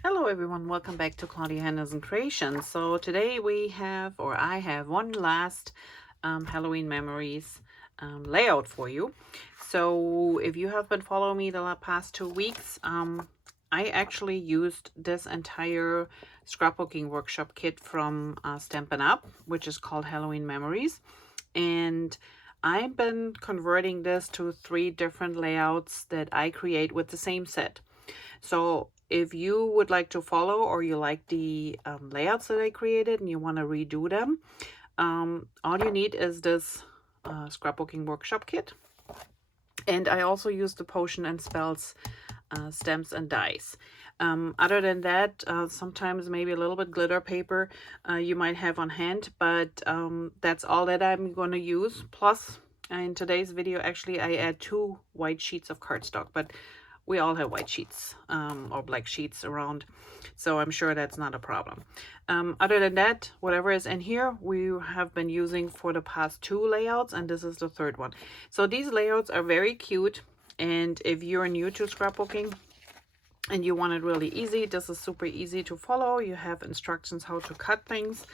Hello everyone, welcome back to Claudia Henderson Creations. So today we have, or I have, one last Halloween Memories layout for you. So if you have been following me the past 2 weeks, I actually used this entire scrapbooking workshop kit from Stampin' Up, which is called Halloween Memories. And I've been converting this to 3 different layouts that I create with the same set. So if you would like to follow, or you like the layouts that I created and you want to redo them, all you need is this scrapbooking workshop kit. And I also use the potion and spells stamps and dies. Other than that, sometimes maybe a little bit glitter paper you might have on hand, but that's all that I'm going to use. Plus, in today's video, actually, I add 2 white sheets of cardstock, but we all have white sheets or black sheets around, so I'm sure that's not a problem. Other than that, whatever is in here, we have been using for the past 2 layouts, and this is the 3rd one. So these layouts are very cute, and if you're new to scrapbooking and you want it really easy, this is super easy to follow. You have instructions how to cut things.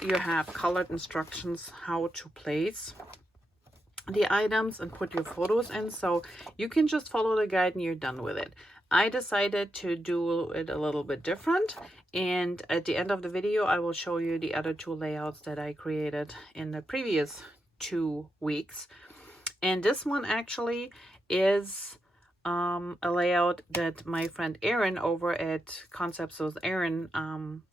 You have colored instructions how to place the items and put your photos in, so you can just follow the guide and you're done with it. I decided to do it a little bit different, and at the end of the video I will show you the other 2 layouts that I created in the previous 2 weeks. And this one actually is a layout that my friend Erin over at Concepts with Erin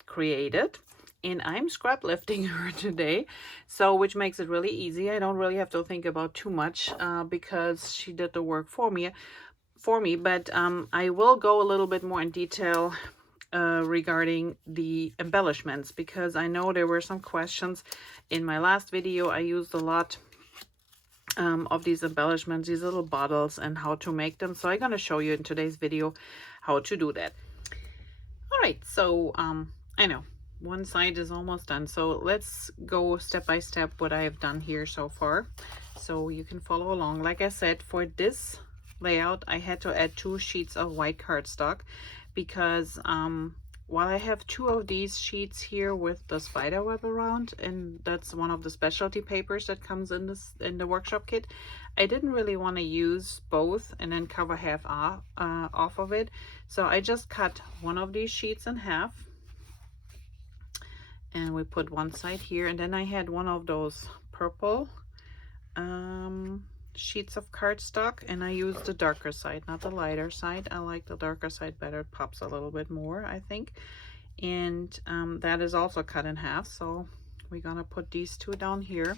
created. And I'm scrap lifting her today, so which makes it really easy. I don't really have to think about too much because she did the work for me. But I will go a little bit more in detail regarding the embellishments, because I know there were some questions. In my last video, I used a lot of these embellishments, these little bottles, and how to make them. So I'm going to show you in today's video how to do that. All right, so I know one side is almost done, so let's go step by step what I have done here so far, so you can follow along. Like I said, for this layout I had to add 2 sheets of white cardstock, because while I have 2 of these sheets here with the spider web around, and that's one of the specialty papers that comes in the workshop kit, I didn't really want to use both and then cover half off of it. So I just cut one of these sheets in half, and we put one side here, and then I had one of those purple sheets of cardstock, and I used the darker side, not the lighter side. I like the darker side better. It pops a little bit more, I think. And that is also cut in half, so we're gonna put these 2 down here.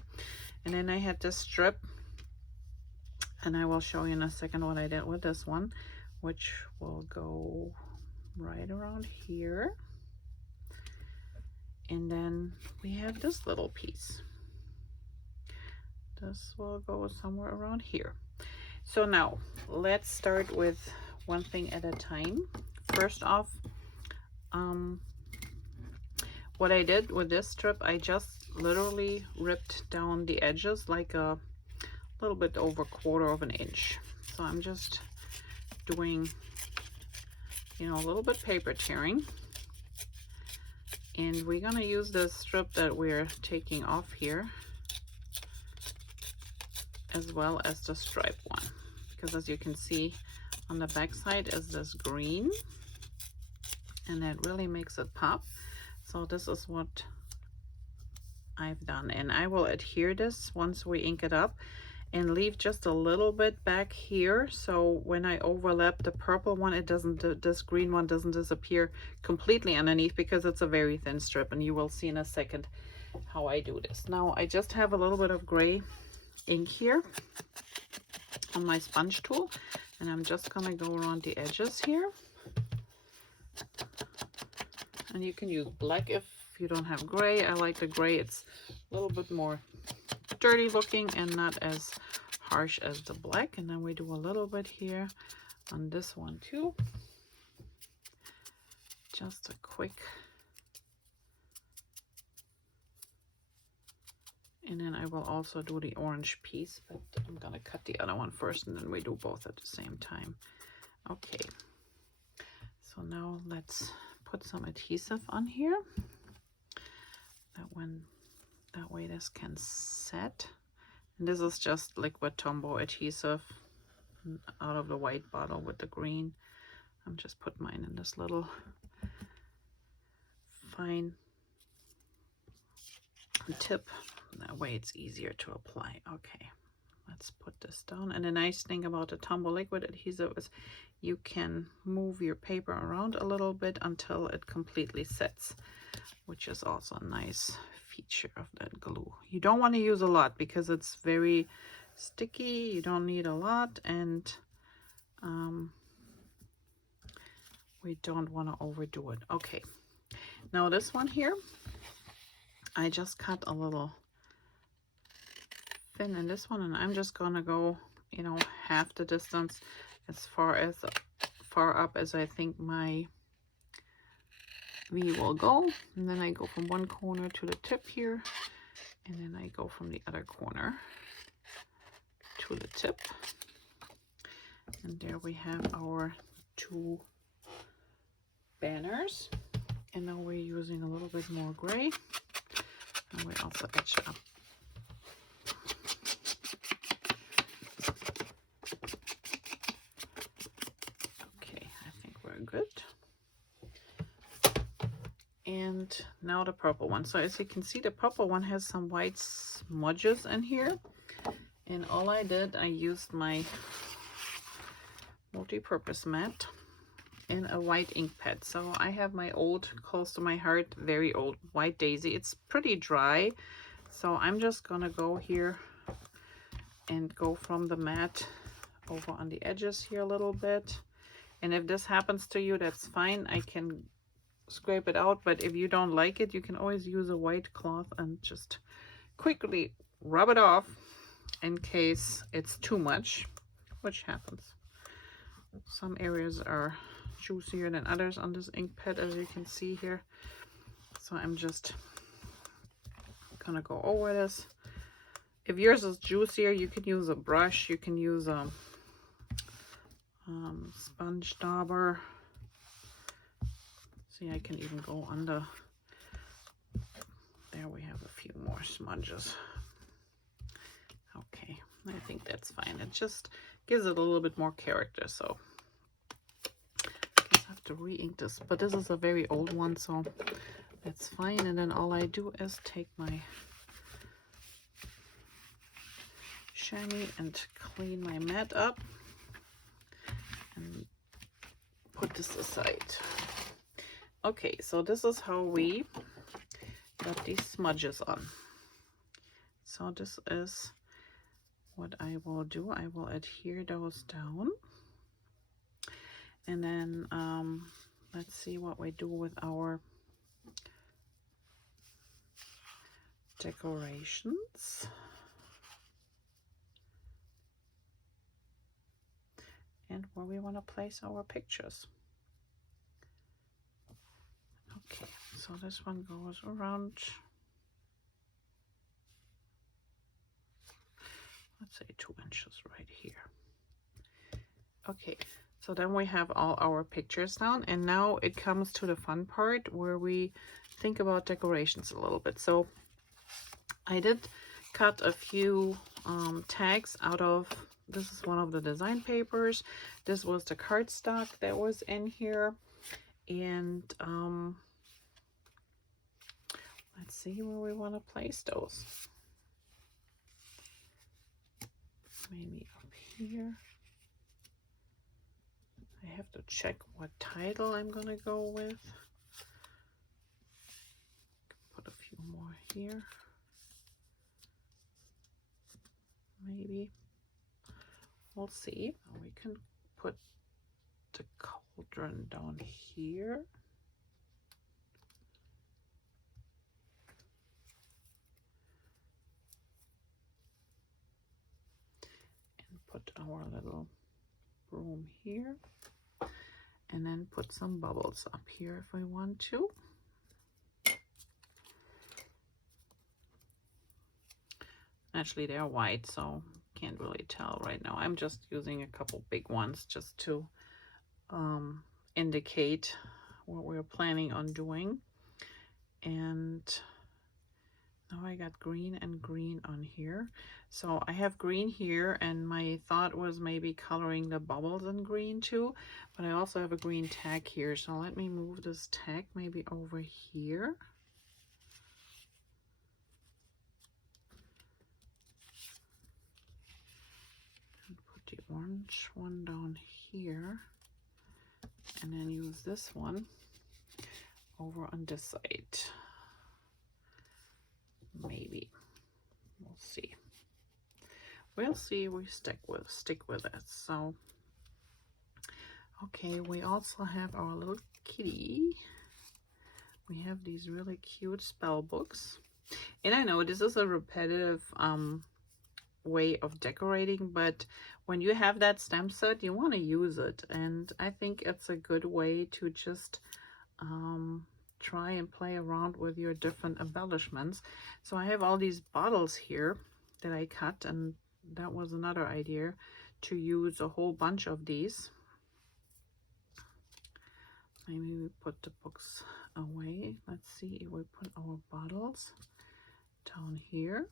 And then I had this strip, and I will show you in a second what I did with this one, which will go right around here. And then we have this little piece. This will go somewhere around here. So now let's start with one thing at a time. First off, what I did with this strip, I just literally ripped down the edges like a little bit over 1/4 of an inch. So I'm just doing, you know, a little bit paper tearing. And we're gonna use this strip that we're taking off here, as well as the stripe one, because as you can see on the back side is this green, and that really makes it pop. So this is what I've done, and I will adhere this once we ink it up and leave just a little bit back here, so when I overlap the purple one, it doesn't, this green one doesn't disappear completely underneath, because it's a very thin strip, and you will see in a second how I do this. Now I just have a little bit of gray ink here on my sponge tool, and I'm just gonna go around the edges here. And you can use black if you don't have gray. I like the gray, it's a little bit more dirty looking and not as harsh as the black. And then we do a little bit here on this one too, just a quick, and then I will also do the orange piece, but I'm gonna cut the other one first and then we do both at the same time. Okay, so So now let's put some adhesive on here. That way this can set. And this is just liquid Tombow adhesive out of the white bottle with the green. I'm just put mine in this little fine tip. That way it's easier to apply. Okay, let's put this down. And the nice thing about the Tombow liquid adhesive is you can move your paper around a little bit until it completely sets, which is also a nice feature of that glue. You don't want to use a lot because it's very sticky. You don't need a lot, and we don't want to overdo it. Okay, now this one here, I just cut a little thin in this one, and I'm just gonna go, you know, half the distance as far up as I think my V will go, and then I go from one corner to the tip here, and then I go from the other corner to the tip, and there we have our two banners. And now we're using a little bit more gray, and we also etch up. Okay, I think we're good. And now the purple one. So as you can see, the purple one has some white smudges in here, and all I did, I used my multi-purpose mat and a white ink pad. So I have my old, close to my heart, very old White Daisy. It's pretty dry, so I'm just gonna go here and go from the mat over on the edges here a little bit. And if this happens to you, that's fine. I can scrape it out, but if you don't like it, you can always use a white cloth and just quickly rub it off in case it's too much, which happens. Some areas are juicier than others on this ink pad, as you can see here. So I'm just gonna go over this. If yours is juicier, you can use a brush, you can use a sponge dauber. See, I can even go under. There we have a few more smudges. Okay, I think that's fine. It just gives it a little bit more character, so I have to re-ink this, but this is a very old one, so that's fine. And then all I do is take my chamois and clean my mat up and put this aside. Okay, so this is how we got these smudges on. So this is what I will do. I will adhere those down. And then let's see what we do with our decorations. And where we want to place our pictures. Okay, so this one goes around, let's say 2 inches right here. Okay, so then we have all our pictures down, and now it comes to the fun part where we think about decorations a little bit. So I did cut a few tags out of, this is one of the design papers. This was the cardstock that was in here. And let's see where we want to place those. Maybe up here. I have to check what title I'm going to go with. Put a few more here. Maybe. We'll see. We can put the cauldron down here. And put our little broom here. And then put some bubbles up here if we want to. Actually, they're white, so can't really tell right now. I'm just using a couple big ones just to indicate what we're planning on doing. And now I got green and green on here. So I have green here, and my thought was maybe coloring the bubbles in green too, but I also have a green tag here. So let me move this tag maybe over here. And put the orange one down here, and then use this one over on this side. Maybe. We'll see. We'll see. We stick with it. So okay, we also have our little kitty. We have these really cute spell books. And I know this is a repetitive way of decorating, but when you have that stamp set, you want to use it. And I think it's a good way to just try and play around with your different embellishments. So I have all these bottles here that I cut, and that was another idea, to use a whole bunch of these. Maybe we put the books away. Let's see if we put our bottles down here.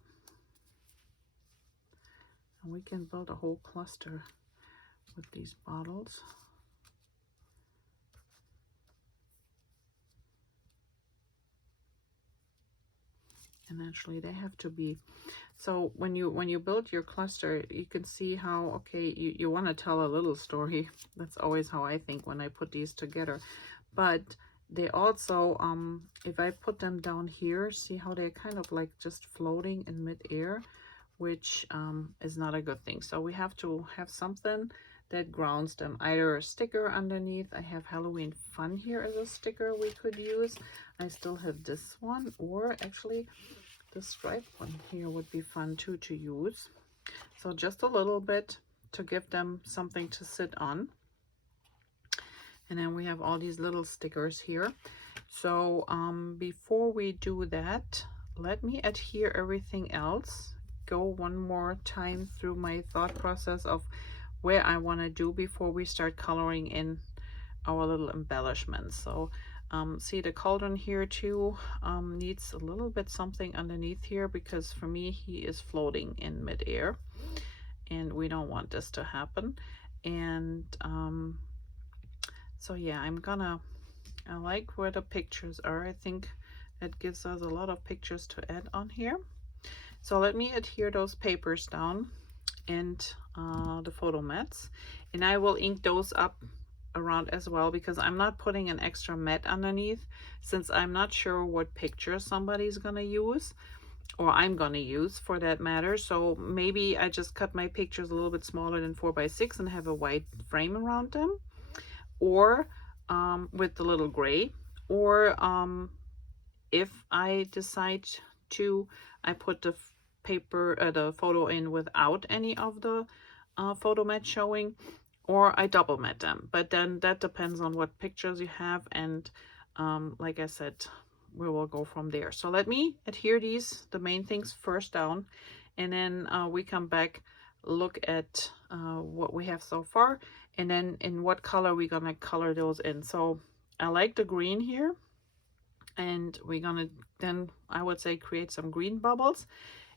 And we can build a whole cluster with these bottles. And actually they have to be, so when you build your cluster, you can see how, okay, you want to tell a little story. That's always how I think when I put these together. But they also, if I put them down here, see how they're kind of like just floating in midair, which is not a good thing. So we have to have something that grounds them, either a sticker underneath. I have Halloween Fun here as a sticker we could use. I still have this one, or actually the striped one here would be fun too to use. So just a little bit to give them something to sit on. And then we have all these little stickers here. So before we do that, let me adhere everything else. Go one more time through my thought process of where I want to do before we start coloring in our little embellishments. So see the cauldron here too needs a little bit something underneath here, because for me he is floating in midair and we don't want this to happen. And so yeah, I like where the pictures are. I think that gives us a lot of pictures to add on here. So let me adhere those papers down and the photo mats, and I will ink those up around as well, because I'm not putting an extra mat underneath, since I'm not sure what picture somebody's gonna use, or I'm gonna use for that matter. So maybe I just cut my pictures a little bit smaller than 4x6 and have a white frame around them, or with the little gray, or if I decide to, I put the paper, the photo in without any of the photo mat showing, or I double mat them. But then that depends on what pictures you have, and like I said, we will go from there. So let me adhere the main things first down, and then we come back, look at what we have so far, and then in what color we're gonna color those in. So I like the green here, and we're gonna then, I would say, create some green bubbles.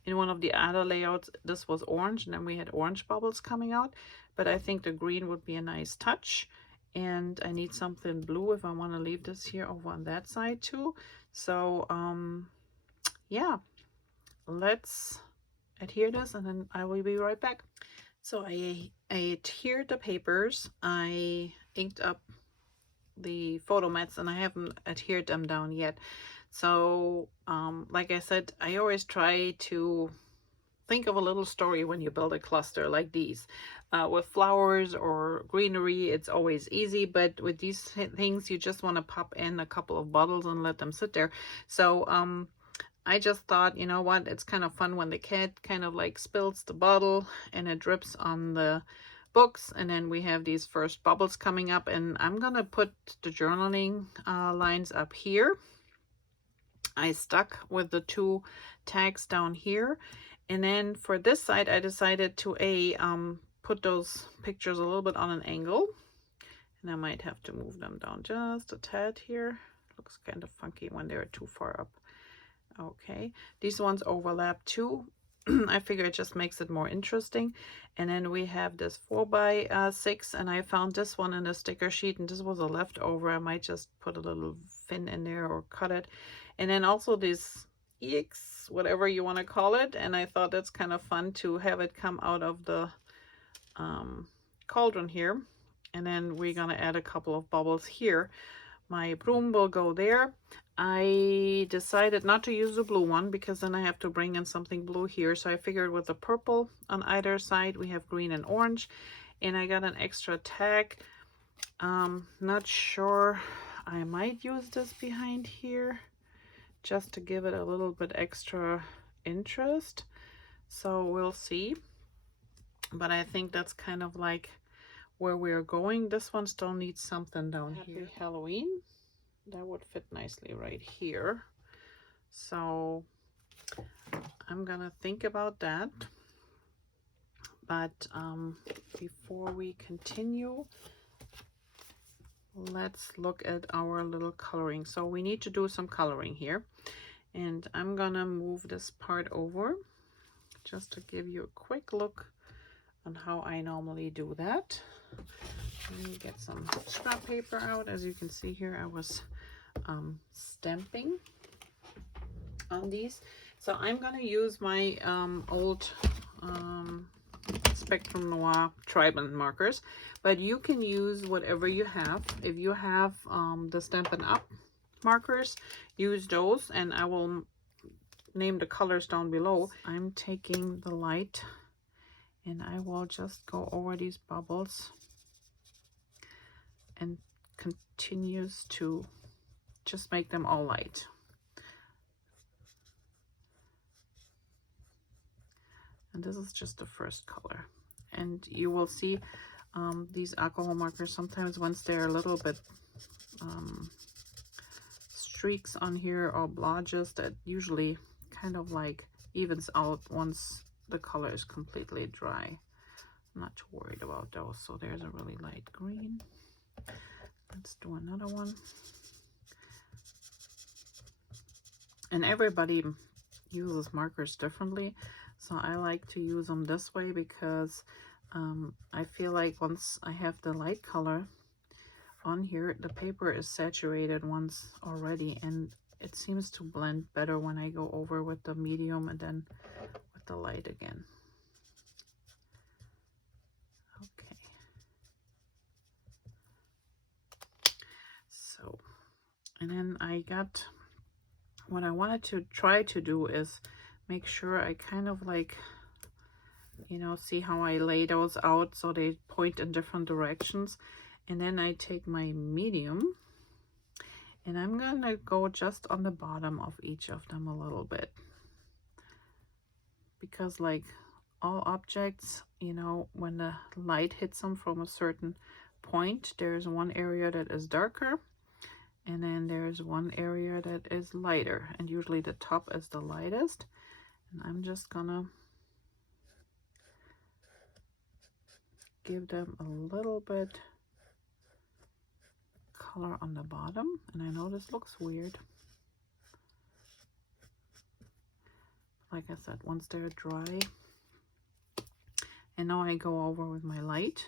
In one of the other layouts, this was orange, and then we had orange bubbles coming out, but I think the green would be a nice touch. And I need something blue if I want to leave this here over on that side too. So yeah, let's adhere this, and then I will be right back. So I adhered the papers, I inked up the photo mats, and I haven't adhered them down yet. So like I said, I always try to think of a little story when you build a cluster like these. With flowers or greenery, it's always easy, but with these things, you just want to pop in a couple of bottles and let them sit there. So I just thought, you know what, it's kind of fun when the cat kind of like spills the bottle and it drips on the books, and then we have these first bubbles coming up, and I'm gonna put the journaling lines up here. I stuck with the two tags down here, and then for this side I decided to put those pictures a little bit on an angle, And I might have to move them down just a tad here. Looks kind of funky when they're too far up. Okay, these ones overlap too. I figure it just makes it more interesting. And then we have this 4x6, and I found this one in the sticker sheet, and this was a leftover. I might just put a little fin in there or cut it. And then also this EX, whatever you want to call it, and I thought that's kind of fun to have it come out of the cauldron here. And then we're gonna add a couple of bubbles here. My broom will go there. I decided not to use the blue one because then I have to bring in something blue here. So I figured with the purple on either side, we have green and orange. And I got an extra tag. Not sure. I might use this behind here just to give it a little bit extra interest. So we'll see. But I think that's kind of like where we're going. This one still needs something down here. Happy Halloween. That would fit nicely right here. So I'm gonna think about that. But before we continue, let's look at our little coloring. So we need to do some coloring here. And I'm gonna move this part over just to give you a quick look on how I normally do that. Let me get some scrap paper out. As you can see here, I was stamping on these. So I'm gonna use my old Spectrum Noir Triband markers, but you can use whatever you have. If you have the Stampin' Up markers, use those, and I will name the colors down below. I'm taking the light and I will just go over these bubbles and continues to just make them all light. And this is just the first color. And you will see these alcohol markers, sometimes once they're a little bit streaks on here or blotches, that usually kind of like evens out once the color is completely dry. I'm not too worried about those. So there's a really light green. Let's do another one. And everybody uses markers differently. So I like to use them this way because I feel like once I have the light color on here, the paper is saturated once already, and it seems to blend better when I go over with the medium and then with the light again. Okay. So, and then I got, what I wanted to try to do is make sure I kind of like, you know, see how I lay those out so they point in different directions. And then I take my medium and I'm gonna go just on the bottom of each of them a little bit, because like all objects, you know, when the light hits them from a certain point, there's one area that is darker and then there's one area that is lighter, and usually the top is the lightest. And I'm just gonna give them a little bit color on the bottom. And I know this looks weird. Like I said, once they're dry, and now I go over with my light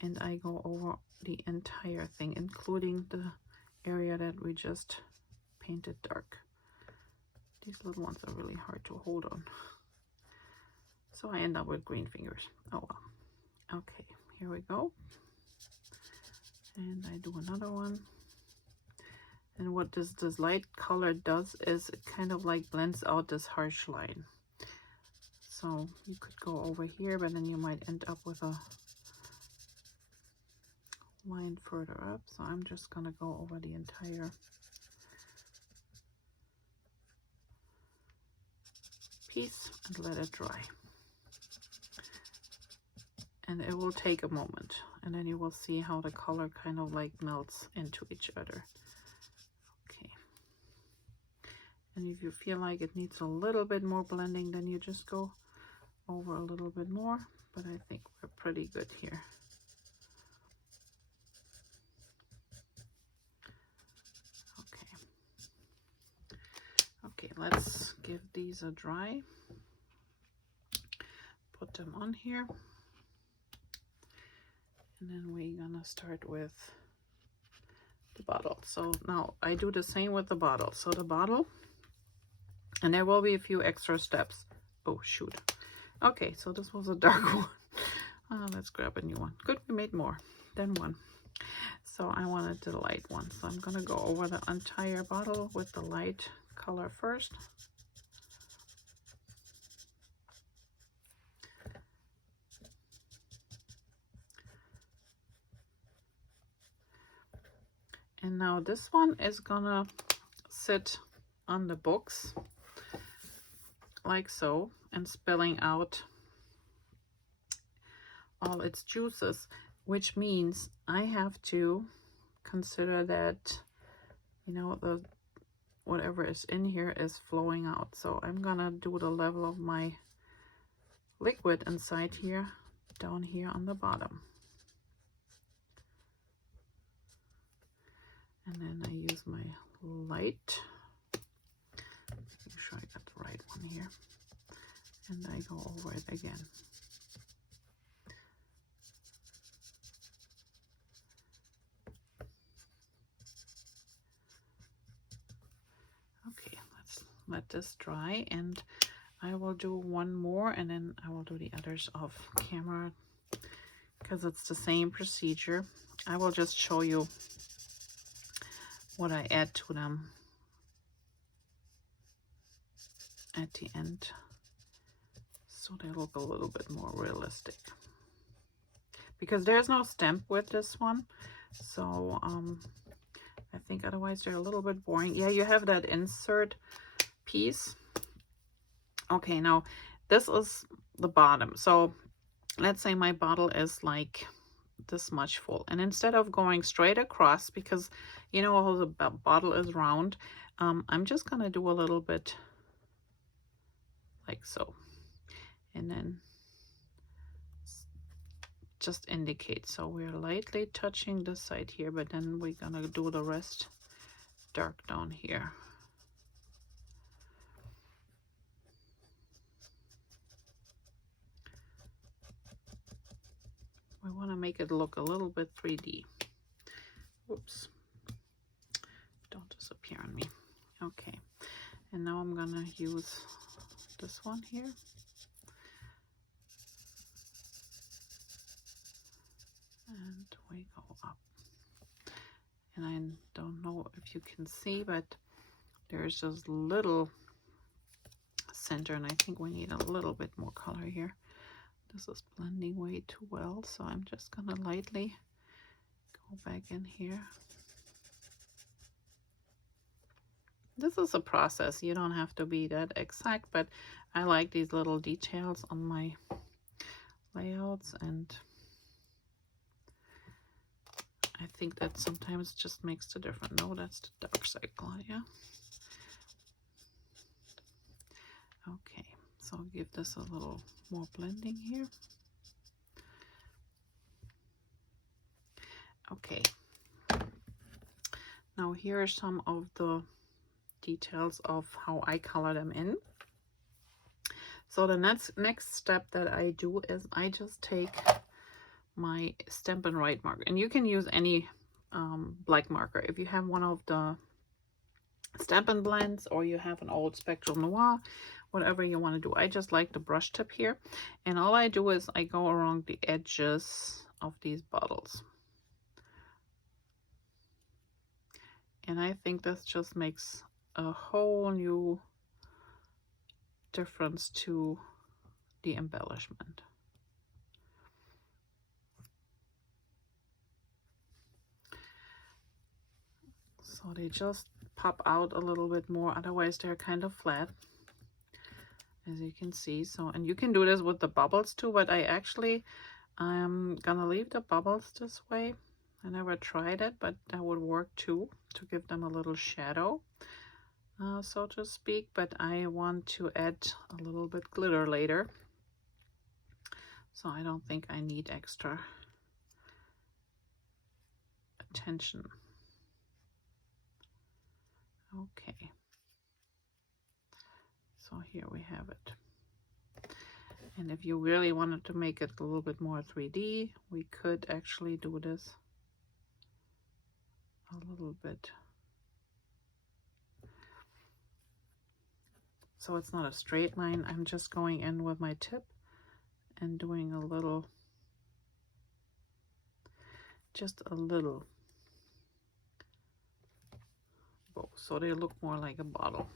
and I go over the entire thing, including the area that we just painted dark. These little ones are really hard to hold on, so I end up with green fingers. Oh well. Okay, here we go. And I do another one. And what this light color does is it kind of like blends out this harsh line. So you could go over here, but then you might end up with a line further up. So I'm just gonna go over the entire piece and let it dry. And it will take a moment, and then you will see how the color kind of like melts into each other. Okay. And if you feel like it needs a little bit more blending, then you just go over a little bit more, but I think we're pretty good here. let's give these a dry. Put them on here. And then we're gonna start with the bottle. So now I do the same with the bottle. So the bottle, and there will be a few extra steps. Oh shoot. Okay, so this was a dark one. Let's grab a new one. Good, we made more than one. So I wanted the light one. So I'm gonna go over the entire bottle with the light color first. And now this one is gonna sit on the books like so and spilling out all its juices, which means I have to consider that, you know, the whatever is in here is flowing out. So I'm gonna do the level of my liquid inside here down here on the bottom. And then I use my light. Make sure I got the right one here. And I go over it again. Okay, let's let this dry, and I will do one more, and then I will do the others off camera because it's the same procedure. I will just show you what I add to them at the end, so they look a little bit more realistic. Because there's no stamp with this one, so I think otherwise they're a little bit boring. Yeah, you have that insert piece. Okay, now this is the bottom. So let's say my bottle is like this much full, and instead of going straight across, because you know how the bottle is round, I'm just gonna do a little bit like so, and then just indicate. So we're lightly touching this side here, but then we're gonna do the rest dark down here. We want to make it look a little bit 3D. Whoops. Don't disappear on me. Okay. And now I'm gonna use this one here. And we go up. And I don't know if you can see, but there's this little center, and I think we need a little bit more color here. This is blending way too well, so I'm just gonna lightly go back in here. This is a process. You don't have to be that exact, but I like these little details on my layouts, and I think that sometimes just makes the difference. No, that's the dark side, Claudia. Okay, so I'll give this a little more blending here. Okay, now here are some of the details of how I color them in. So the next step that I do is I just take my Stampin'Write marker, and you can use any black marker. If you have one of the Stampin' Blends, or you have an old Spectral Noir, whatever you want to do. I just like the brush tip here, and all I do is I go around the edges of these bottles, and I think this just makes a whole new difference to the embellishment. So they just pop out a little bit more, otherwise they're kind of flat, as you can see. So, and you can do this with the bubbles too, but I'm gonna leave the bubbles this way. I never tried it, but that would work too, to give them a little shadow, so to speak. But I want to add a little bit glitter later, so I don't think I need extra attention. Okay, So here we have it. And if you really wanted to make it a little bit more 3D, we could actually do this a little bit. So it's not a straight line. I'm just going in with my tip and doing a little, just a little bow, so they look more like a bottle.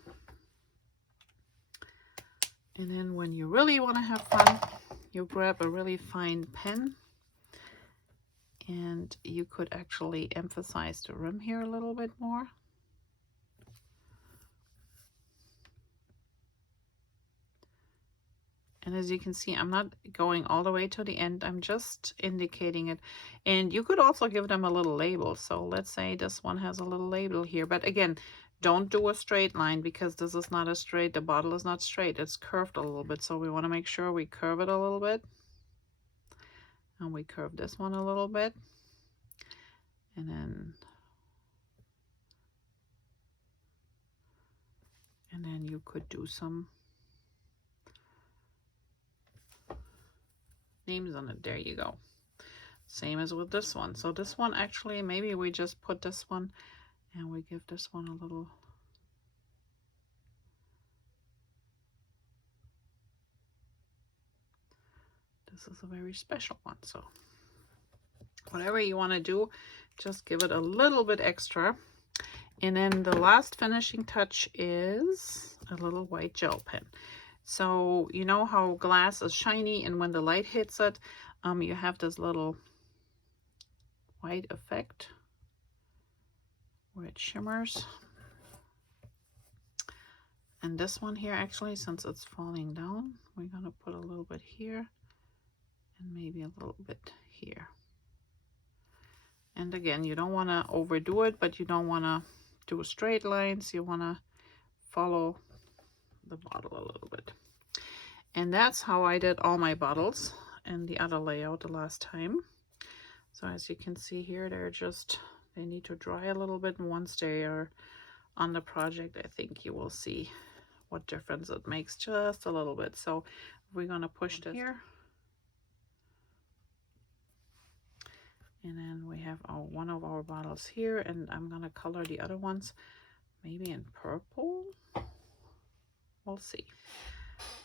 And then when you really want to have fun, you grab a really fine pen, and you could actually emphasize the rim here a little bit more. And as you can see, I'm not going all the way to the end. I'm just indicating it. And you could also give them a little label. So let's say this one has a little label here. But again, don't do a straight line, because this is not a straight, the bottle is not straight. It's curved a little bit. So we want to make sure we curve it a little bit. And we curve this one a little bit. And then you could do some names on it. There you go. Same as with this one. So this one, actually, maybe we just put this one and we give this one a little. This is a very special one. So whatever you want to do, just give it a little bit extra. And then the last finishing touch is a little white gel pen. So you know how glass is shiny, and when the light hits it, you have this little white effect where it shimmers. And this one here, actually, since it's falling down, we're gonna put a little bit here and maybe a little bit here. And again, you don't want to overdo it, but you don't want to do straight lines. You want to follow the bottle a little bit. And that's how I did all my bottles and the other layout the last time. So as you can see here, they need to dry a little bit. And once they are on the project, I think you will see what difference it makes, just a little bit. So we're going to push this here. And then we have one of our bottles here, and I'm going to color the other ones maybe in purple. We'll see.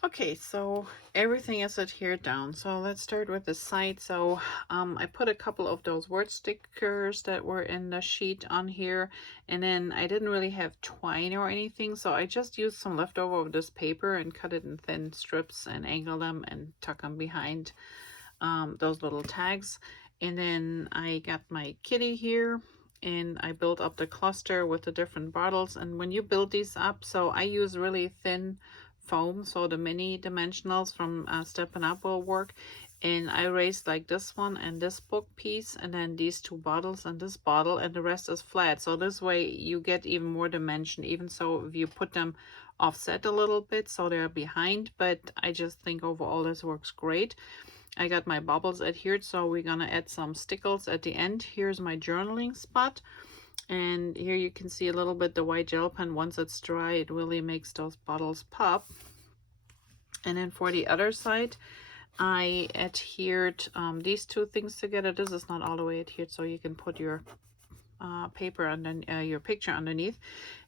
Okay, so everything is adhered down. So let's start with the side. So I put a couple of those word stickers that were in the sheet on here, and then I didn't really have twine or anything, so I just used some leftover of this paper and cut it in thin strips and angle them and tuck them behind those little tags. And then I got my kitty here, and I built up the cluster with the different bottles. And when you build these up, so I use really thin foam, so the mini dimensionals from Stampin'Write will work. And I raised like this one and this book piece, and then these two bottles and this bottle, and the rest is flat. So this way you get even more dimension, even so if you put them offset a little bit so they're behind. But I just think overall this works great. I got my bubbles adhered, so we're gonna add some stickles at the end. Here's my journaling spot, and here you can see a little bit the white gel pen. Once it's dry, it really makes those bottles pop. And then for the other side, I adhered these two things together. This is not all the way adhered, so you can put your paper and then your picture underneath.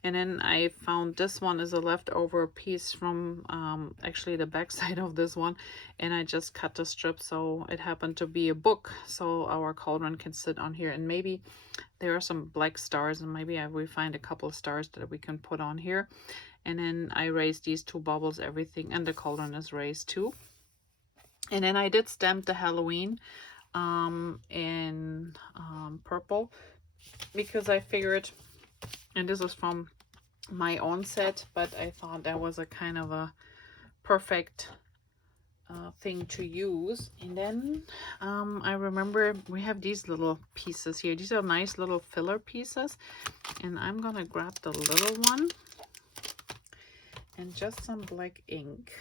And then I found this one is a leftover piece from actually the back side of this one, and I just cut the strip, so it happened to be a book, so our cauldron can sit on here. And maybe there are some black stars, and maybe we find a couple of stars that we can put on here. And then I raised these two bubbles, everything, and the cauldron is raised too. And then I did stamp the Halloween in purple, because I figured, and this is from my own set, but I thought that was a kind of a perfect thing to use. And then I remember we have these little pieces here. These are nice little filler pieces, and I'm gonna grab the little one and just some black ink,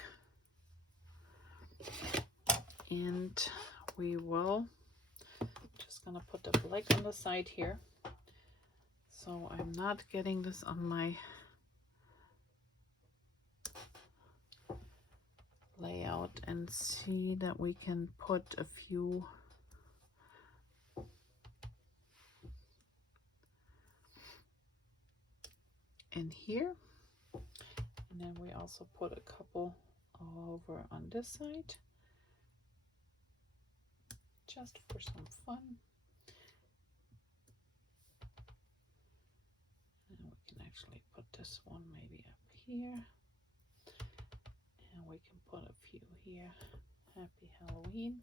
and we will just gonna put the black on the side here, so I'm not getting this on my layout and see that we can put a few in here, and then we also put a couple over on this side just for some fun. And we can actually put this one maybe up here, and we can put a few here. Happy Halloween.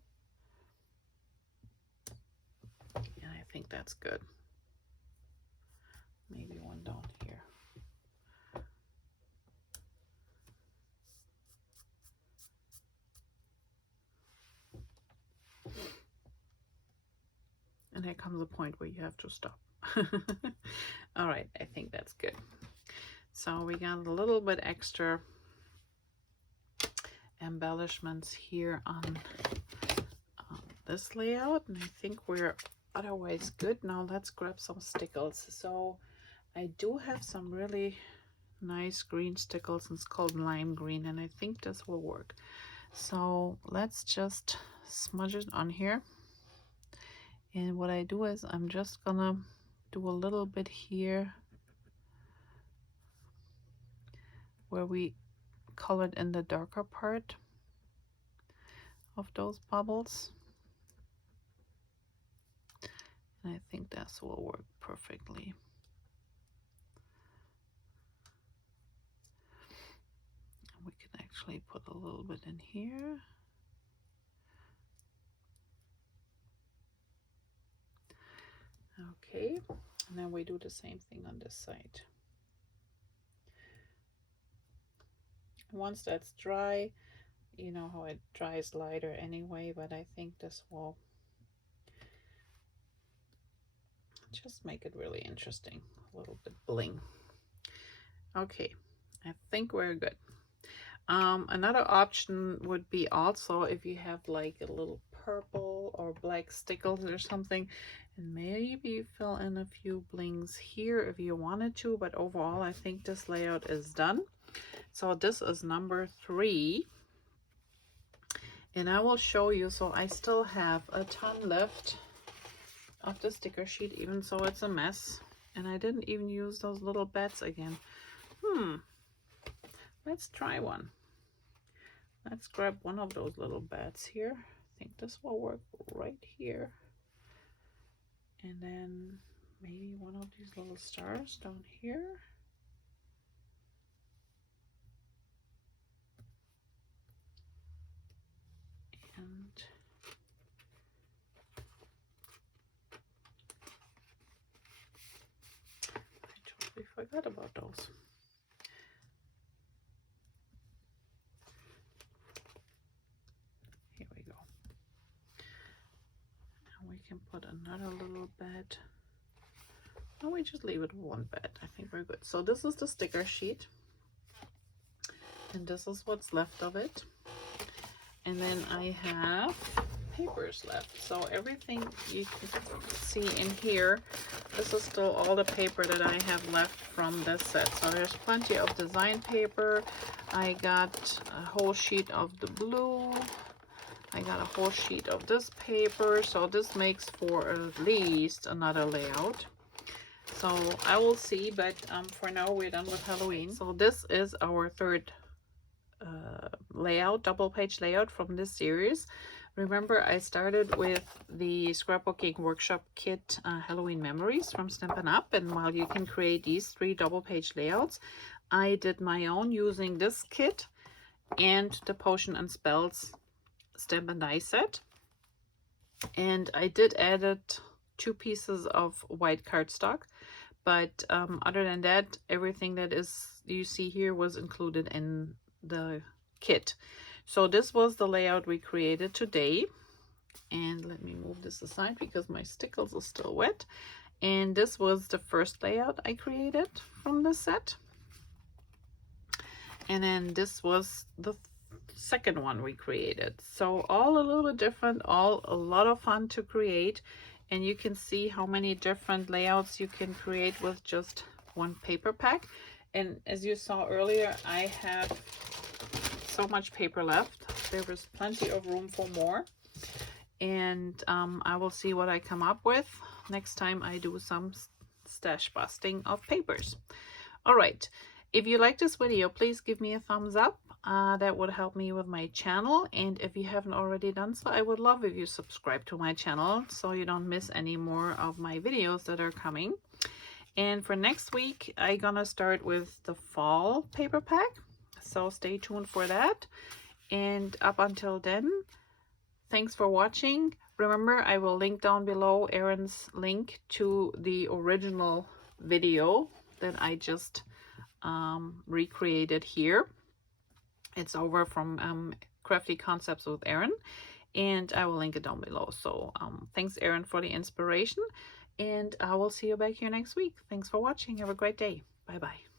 And I think that's good. Maybe one down here. And there comes a point where you have to stop. All right, I think that's good. So we got a little bit extra embellishments here on this layout, and I think we're otherwise good. Now let's grab some stickles. So I do have some really nice green stickles, and it's called lime green, and I think this will work. So let's just smudge it on here. And what I do is I'm just gonna do a little bit here where we colored in the darker part of those bubbles. And I think this will work perfectly. We can actually put a little bit in here. Okay, and then we do the same thing on this side. Once that's dry, you know how it dries lighter anyway, but I think this will just make it really interesting, a little bit bling. Okay, I think we're good. Another option would be also if you have like a little purple or black stickles or something, and maybe fill in a few blings here if you wanted to, but overall I think this layout is done. So this is number 3, and I will show you. So I still have a ton left of the sticker sheet, even so it's a mess, and I didn't even use those little bats again. Let's try one. Let's grab one of those little bats here. I think this will work right here. And then maybe one of these little stars down here. And I totally forgot about those. Here we go. And we can put another little bed. No, we just leave it one bed. I think we're good. So this is the sticker sheet, and this is what's left of it. And then I have papers left. So everything you can see in here, this is still all the paper that I have left from this set. So there's plenty of design paper. I got a whole sheet of the blue. I got a whole sheet of this paper. So this makes for at least another layout. So I will see, but for now we're done with Halloween. So this is our third layout, double page layout from this series. Remember, I started with the Scrapbooking Workshop kit, Halloween Memories from Stampin' Up, and while you can create these 3 double page layouts, I did my own using this kit and the Potion and Spells Stamp and Die set. And I did add 2 pieces of white cardstock, but other than that, everything that is you see here was included in the kit. So this was the layout we created today, and let me move this aside because my stickles are still wet. And this was the first layout I created from the set, and then this was the second one we created. So all a little bit different, all a lot of fun to create, and you can see how many different layouts you can create with just one paper pack. And as you saw earlier, I have so much paper left. There was plenty of room for more. And I will see what I come up with next time I do some stash busting of papers. All right, if you like this video, please give me a thumbs up. That would help me with my channel. And if you haven't already done so, I would love if you subscribe to my channel so you don't miss any more of my videos that are coming. And for next week, I'm gonna start with the fall paper pack. So stay tuned for that. And up until then, thanks for watching. Remember, I will link down below Erin's link to the original video that I just recreated here. It's over from Crafty Concepts with Erin, and I will link it down below. So thanks, Erin, for the inspiration, and I will see you back here next week. Thanks for watching. Have a great day. Bye-bye.